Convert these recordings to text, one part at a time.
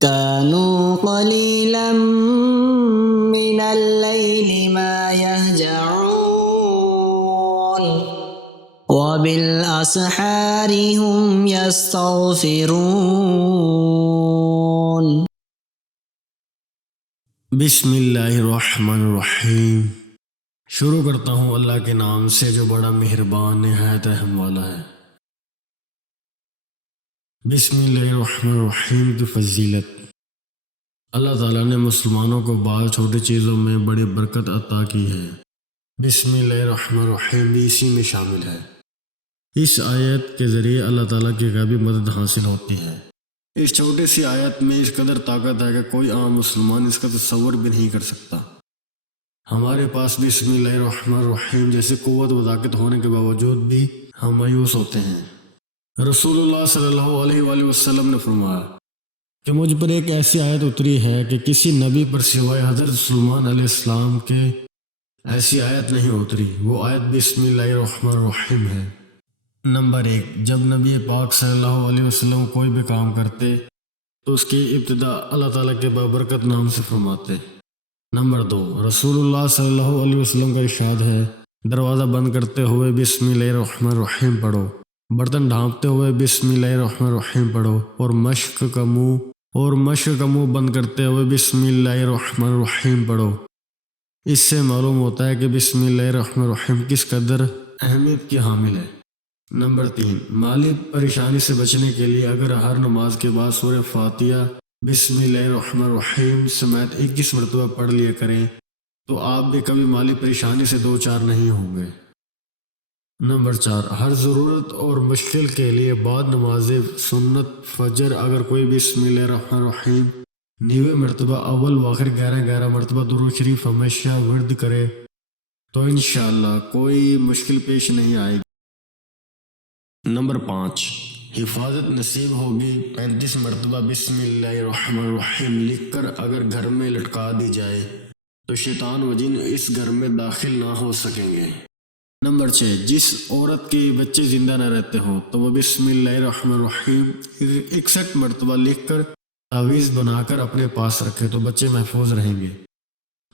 كانوا قليلا من الليل ما يهجعون وبالأسحار هم يستغفرون. بسم اللہ الرحمن الرحیم۔ شروع کرتا ہوں اللہ کے نام سے جو بڑا مہربان نہایت رحم والا ہے۔ بسم اللہ الرحمن الرحیم کی فضیلت۔ اللہ تعالیٰ نے مسلمانوں کو بعض چھوٹی چیزوں میں بڑی برکت عطا کی ہے۔ بسم اللہ الرحمن الرحیم بھی اسی میں شامل ہے۔ اس آیت کے ذریعے اللہ تعالیٰ کی غیبی مدد حاصل ہوتی ہے۔ اس چھوٹی سی آیت میں اس قدر طاقت ہے کہ کوئی عام مسلمان اس کا تصور بھی نہیں کر سکتا۔ ہمارے پاس بسم اللہ الرحمن الرحیم جیسی قوت و طاقت ہونے کے باوجود بھی ہم مایوس ہوتے ہیں۔ رسول اللہ صلی اللہ علیہ وآلہ وسلم نے فرمایا کہ مجھ پر ایک ایسی آیت اتری ہے کہ کسی نبی پر سوائے حضرت سلیمان علیہ السلام کے ایسی آیت نہیں اتری۔ وہ آیت بسم اللہ الرحمن الرحیم ہے۔ نمبر 1، جب نبی پاک صلی اللہ علیہ وسلم کوئی بھی کام کرتے تو اس کی ابتدا اللہ تعالیٰ کے بابرکت نام سے فرماتے۔ نمبر 2، رسول اللہ صلی اللہ علیہ وسلم کا ارشاد ہے، دروازہ بند کرتے ہوئے بسم اللہ الرحمن الرحیم پڑھو، برتن ڈھانپتے ہوئے بسم اللہ الرحمن الرحیم پڑھو، اور مشق کا منہ بند کرتے ہوئے بسم اللہ الرحمن الرحیم پڑھو۔ اس سے معلوم ہوتا ہے کہ بسم اللہ الرحمن الرحیم کس قدر اہمیت کی حامل ہے۔ نمبر 3، مالی پریشانی سے بچنے کے لیے اگر ہر نماز کے بعد سورہ فاتحہ بسم اللہ الرحمن الرحیم سمیت 21 مرتبہ پڑھ لیا کریں تو آپ بھی کبھی مالی پریشانی سے دوچار نہیں ہوں گے۔ نمبر 4، ہر ضرورت اور مشکل کے لیے بعد نماز سنت فجر اگر کوئی بسم اللہ الرحمن الرحیم 90 مرتبہ اول و آخر 11 مرتبہ درود شریف ہمیشہ ورد کرے تو انشاءاللہ کوئی مشکل پیش نہیں آئے گی۔ نمبر 5، حفاظت نصیب ہوگی 35 مرتبہ بسم اللہ الرحمن الرحیم لکھ کر اگر گھر میں لٹکا دی جائے تو شیطان و جن اس گھر میں داخل نہ ہو سکیں گے۔ نمبر 6، جس عورت کے بچے زندہ نہ رہتے ہوں تو وہ بسم اللہ الرحمن الرحیم 61 مرتبہ لکھ کر تعویذ بنا کر اپنے پاس رکھے تو بچے محفوظ رہیں گے۔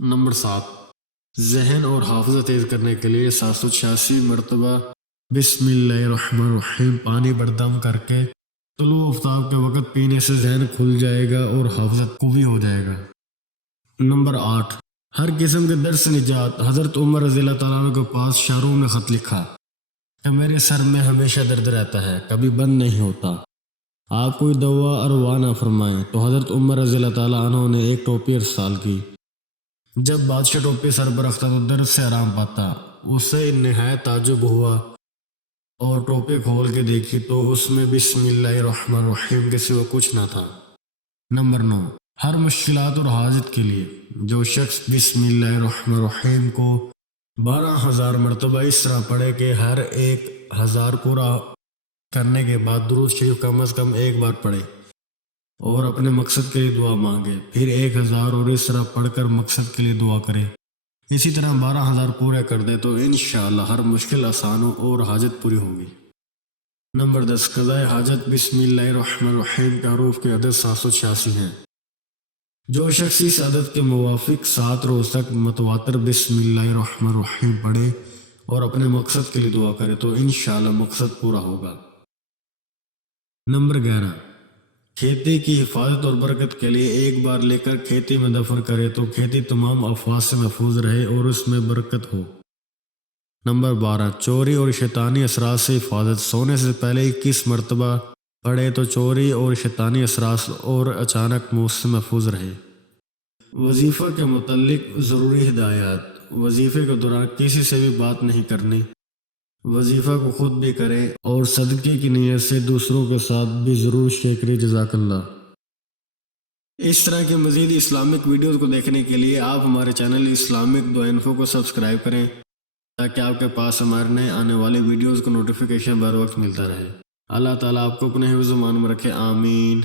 نمبر 7، ذہن اور حافظہ تیز کرنے کے لیے 786 مرتبہ بسم اللہ الرحمن الرحیم پانی پر دم کر کے طلوع آفتاب کے وقت پینے سے ذہن کھل جائے گا اور حافظہ قوی ہو جائے گا۔ نمبر 8، ہر قسم کے درد سے نجات۔ حضرت عمر رضی اللہ تعالیٰ عنہ کے پاس شاہروں نے خط لکھا کہ میرے سر میں ہمیشہ درد رہتا ہے، کبھی بند نہیں ہوتا، آپ کوئی دوا اروا نہ فرمائیں۔ تو حضرت عمر رضی اللہ تعالیٰ عنہ نے ایک ٹوپی ارسال کی۔ جب بادشاہ ٹوپی سر پر رکھتا تو درد سے آرام پاتا۔ اسے نہایت تعجب ہوا اور ٹوپی کھول کے دیکھی تو اس میں بسم اللہ الرحمن الرحیم کے سوا کچھ نہ تھا۔ نمبر 9، ہر مشکلات اور حاجت کے لیے جو شخص بسم اللہ الرحمن الرحیم کو 12,000 مرتبہ اس طرح پڑھے کہ ہر 1,000 پورا کرنے کے بعد درود شریف کم از کم ایک بار پڑھے اور اپنے مقصد کے لیے دعا مانگے، پھر 1,000 اور اس طرح پڑھ کر مقصد کے لیے دعا کرے، اسی طرح 12,000 پورے کر دے تو انشاءاللہ ہر مشکل آسان اور حاجت پوری ہوگی۔ نمبر 10، قضاء حاجت بسم اللہ الرحمن الرحیم کے حروف کی عدد 786 ہیں۔ جو شخص اس عدد کے موافق 7 روز تک متواتر بسم اللہ الرحمن الرحیم پڑھے اور اپنے مقصد کے لیے دعا کرے تو انشاءاللہ مقصد پورا ہوگا۔ نمبر 11، کھیتی کی حفاظت اور برکت کے لیے ایک بار لے کر کھیتی میں دفن کرے تو کھیتی تمام آفات سے محفوظ رہے اور اس میں برکت ہو۔ نمبر 12، چوری اور شیطانی اثرات سے حفاظت۔ سونے سے پہلے 21 مرتبہ پڑھے تو چوری اور شیطانی اثرات اور اچانک موت سے محفوظ رہے۔ وظیفہ کے متعلق ضروری ہدایات۔ وظیفے کے دوران کسی سے بھی بات نہیں کرنی، وظیفہ کو خود بھی کریں اور صدقے کی نیت سے دوسروں کے ساتھ بھی ضرور شیئر کریں۔ جزاک اللہ۔ اس طرح کے مزید اسلامک ویڈیوز کو دیکھنے کے لیے آپ ہمارے چینل اسلامک دعا انفو کو سبسکرائب کریں تاکہ آپ کے پاس ہمارے نئے آنے والے ویڈیوز کو نوٹیفیکیشن بر وقت ملتا رہے۔ اللہ تعالیٰ آپ کو اپنے حفظ و امان میں رکھے، آمین۔